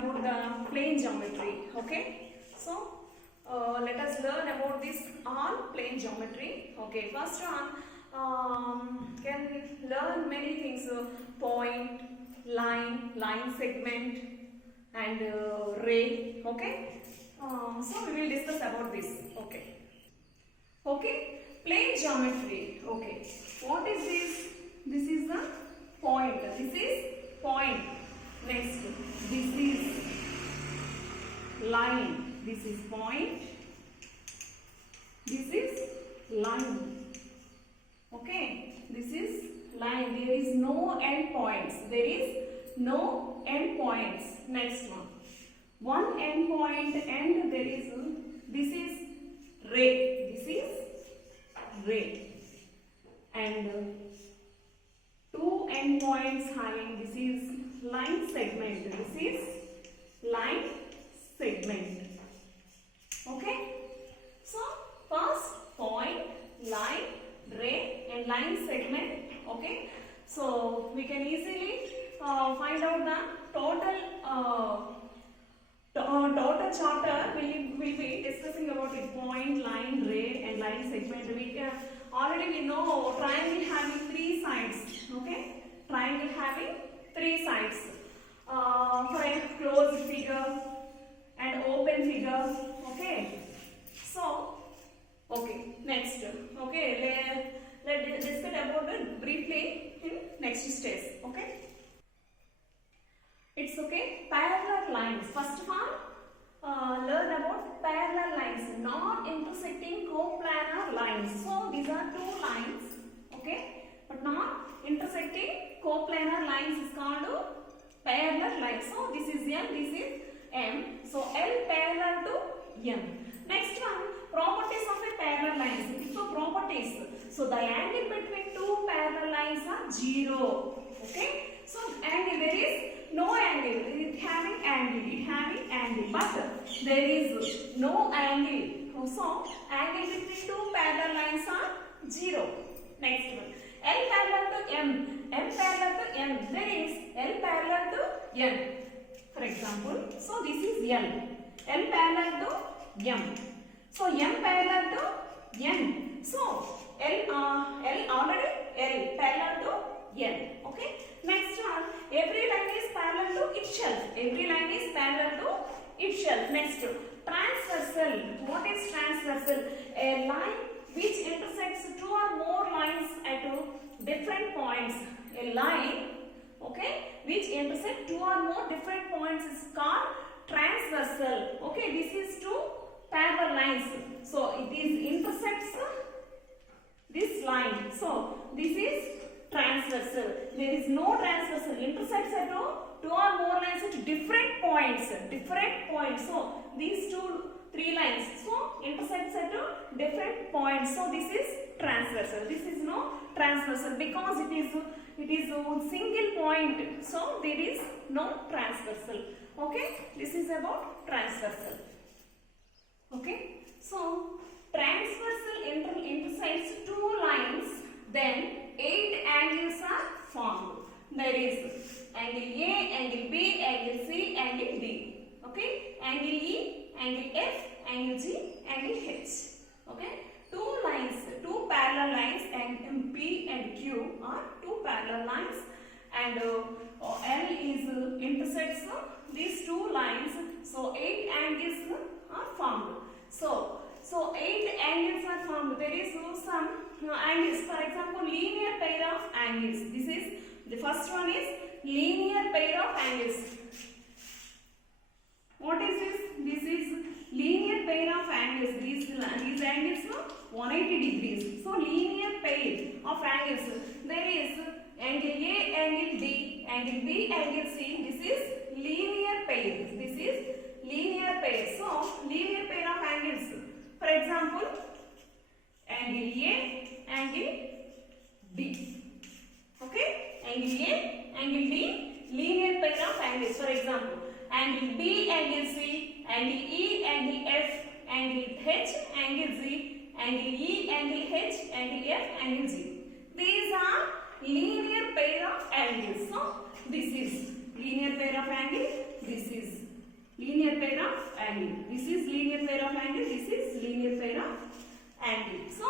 about the plane geometry. Okay, so let us learn about this all plane geometry. Okay, first one can learn many things: point, line segment, and ray. Okay, so we will discuss about this. Okay, plane geometry. Okay, what is this? This is the point. This is point. Next, this is line. This is point. This is line. Okay, this is line. There is no end points. There is no end points. Next one end point, and there is this is ray. This is ray, and two end points having this is line segment. This is line segment. Okay, so first point, line, ray, and line segment. Okay, so we can easily find out the total total chapter will be discussing about it. Point, line, ray, and line segment. We know triangle having three sides. Okay, triangle having three sides. For a closed figure and open figure. Okay, so okay, next. Okay, let's discuss about it briefly in next stage. Okay. It's okay. Parallel lines. First of all, learn about parallel lines, non-intersecting coplanar lines. So these are two lines, okay, but non-intersecting coplanar lines is called parallel lines. So this is N, this is M. So L parallel to M. Next one, properties of a parallel lines. So properties. So the angle between two parallel lines are 0. Okay. So angle, there is no angle. It having angle, but there is no angle. So angle between two parallel lines are 0. Next one, L parallel to M. M parallel to M. There is L parallel to N. For example, so this is L. L parallel to M. So M parallel to N. So L already L parallel to N. Okay. Next one, every line is parallel to itself. Every line is parallel to itself. Next, transversal. What is transversal? A line which intersects two or more lines at different points. A line, okay, which intersect two or more different points is called transversal. Okay, this is two parallel lines. So it is intersects this line. So this is transversal. There is no transversal. Intersects at two or more lines at different points. So these three lines. So intersects at different points. So this is transversal. This is no transversal because it is a single point. So there is no transversal. Okay. This is about transversal. Okay. So transversal intersects two lines. Then 8 angles are formed. There is angle A, angle B, angle C, angle D. Okay, angle E, angle F, angle G, angle H. Okay, two lines, two parallel lines, and P and Q are two parallel lines, and L is intersects these two lines. So 8 angles are formed. So 8 angles are formed. There is some angles. For example, linear pair of angles. This is the first one is linear pair of angles. What is this? This is linear pair of angles. These angles are 180 degrees. So linear pair of angles. There is angle A, angle D, angle B, angle C. This is linear pair. This is linear pair. So linear pair of angles. For example, angle A, angle D. Okay? Angle A, angle D, linear pair of angles. For example, angle B, angle C, angle E, angle F, angle H, angle Z, angle E, angle H, angle F, angle G. These are linear pair of angles. So, this is linear pair of angle, this is linear pair of angle. This is linear pair of angle. This is linear pair of angle. So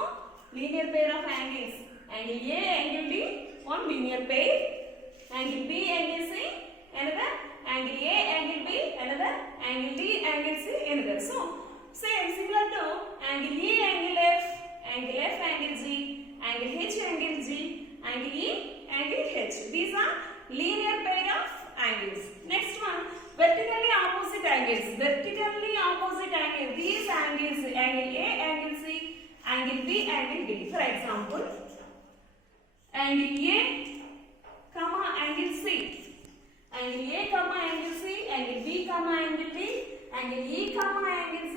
linear pair of angles. Angle A, angle B, one linear pair. Angle B, angle C, another. Angle A, angle B, another. Angle D, angle C, another. So same, similar to angle E, angle F, angle G, angle H, angle G, angle E, angle H. These are linear pair of angles. Next one, vertically opposite angles. Vertically opposite angles. These angles, angle A, angle C, angle B, angle D. For example, angle A, comma angle C. Angle A, comma angle C, angle B, comma angle D, angle E, comma angle C,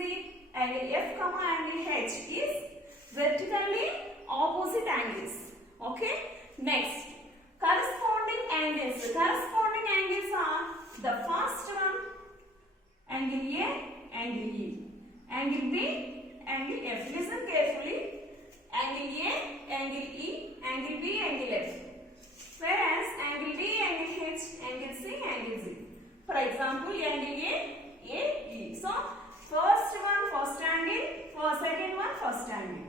angle F, comma angle H is vertically opposite angles. Okay. Next, corresponding angles. Corresponding angles are the first one, angle A, angle E, angle B, angle F. Listen carefully. Angle A, angle E, angle B, angle F. Whereas angle D, angle H, angle C, angle Z. For example, angle A, E. So first one, first angle. For second one, first angle.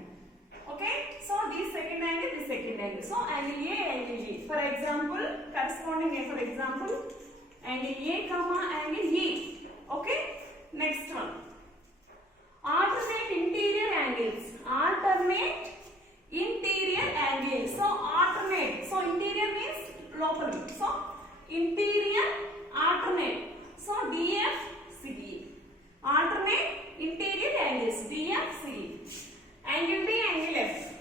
Okay. So this second angle, this second angle. So angle A, angle E. For example, corresponding A. For example, angle A, comma angle E. Okay. Next one. Alternate interior angles. Alternate interior angles. So alternate. So interior means local. So interior alternate. So DF CE. Alternate interior angles. DF CE. Angle D, angle F.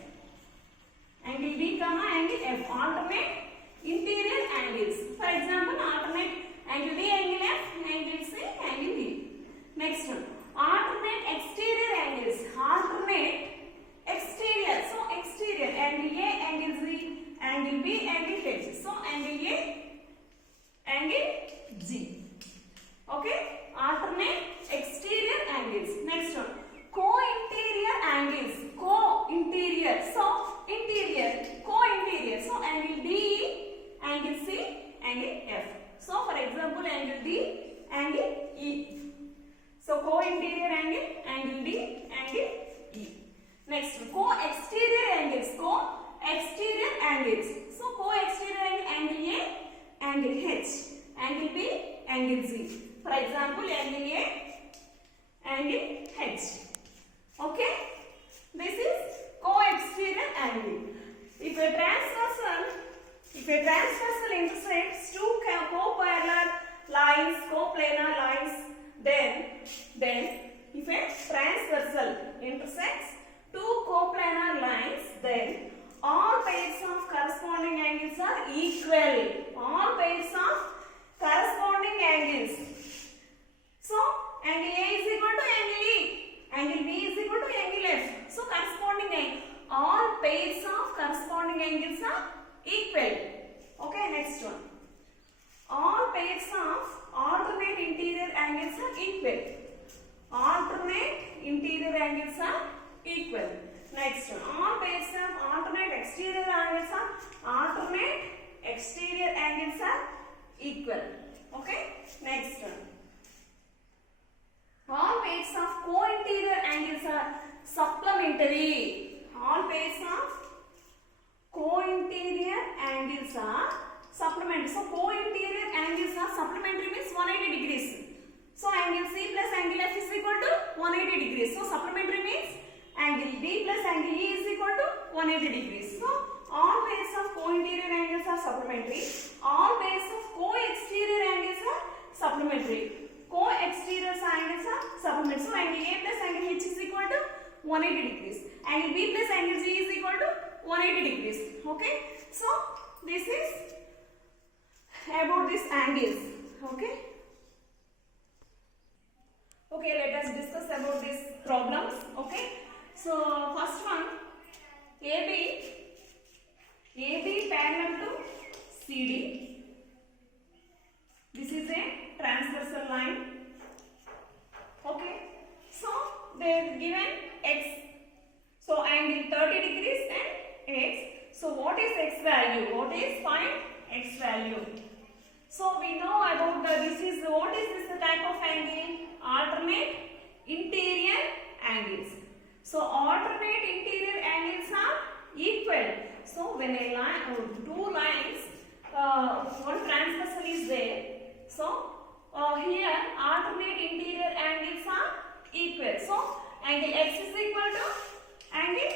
Angle D, comma angle F. Alternate interior angles. For example, alternate angle D, angle F, angle C, angle D. Next one. Alternate exterior angles. Alternate exterior. So exterior. Angle A, angle Z, angle B, angle H. So angle A, angle G. Okay. Alternate exterior angles. Next one. Co-interior angles. Co-interior. So interior. Co-interior. So angle D, angle C, angle F. So for example, angle D, angle E. So co-interior angle, angle D, angle E. Next, co-exterior angles. Co-exterior angles. So co-exterior angle A, angle H, angle B, angle Z. For example, angle A, angle H. Okay. This is co-exterior angle. If a transversal intersects two co-parallel lines, co-planar lines, then if a transversal intersects two co-planar lines, then all pairs of corresponding angles are equal. All pairs of corresponding angles. So angle A is equal to angle E. Angle B is equal to angle F. So corresponding angle. All pairs of corresponding angles are equal. Okay, next one. All pairs of alternate interior angles are equal. Alternate interior angles are equal. Next one. All pairs of alternate exterior angles are equal. Okay. Next one. All pairs of co-interior angles are supplementary. All pairs of co-interior angles are supplementary. So co-interior angles are supplementary means 180 degrees. So angle C plus angle F is equal to 180 degrees. So supplementary means angle D plus angle E is equal to 180 degrees. So all pairs of co-interior angles are supplementary. All pairs of co-exterior angles are supplementary. Co-exterior angles are supplementary. So angle A plus angle H is equal to 180 degrees. Angle B plus angle G is equal to 180 degrees. Okay. So this is about these angles. Okay. Okay, let us discuss about these problems. Okay. So first one, AB parallel to CD. This is a transversal line. Okay. So they are given X. So angle 30 degrees and X. So what is X value? What is find X value? So we know about this is what is this the type of angle? Alternate interior angles. So alternate interior angles are equal. So when a line, two lines, one transversal is there. So here alternate interior angles are equal. So angle x is equal to angle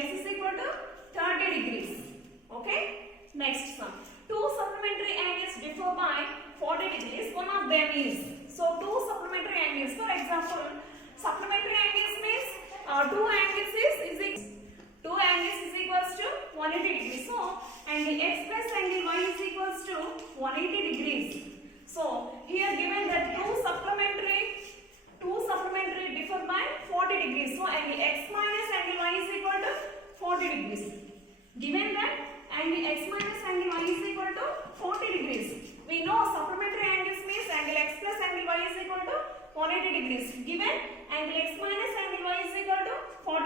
x is equal to 30 degrees. Okay. Next sum. Two supplementary angles differ by 40 degrees. One of them is. So two supplementary angles. For example, supplementary angles means two angles is equals to 180 degrees. So angle x plus angle y is equals to 180 degrees. So here given that two supplementary differ by 40 degrees. So angle x minus angle y is equal to 40 degrees. Given that angle x minus angle y is equal to 40 degrees. We know supplementary angles means angle x plus angle y is equal to 180 degrees. Given angle x minus angle y is equal to 40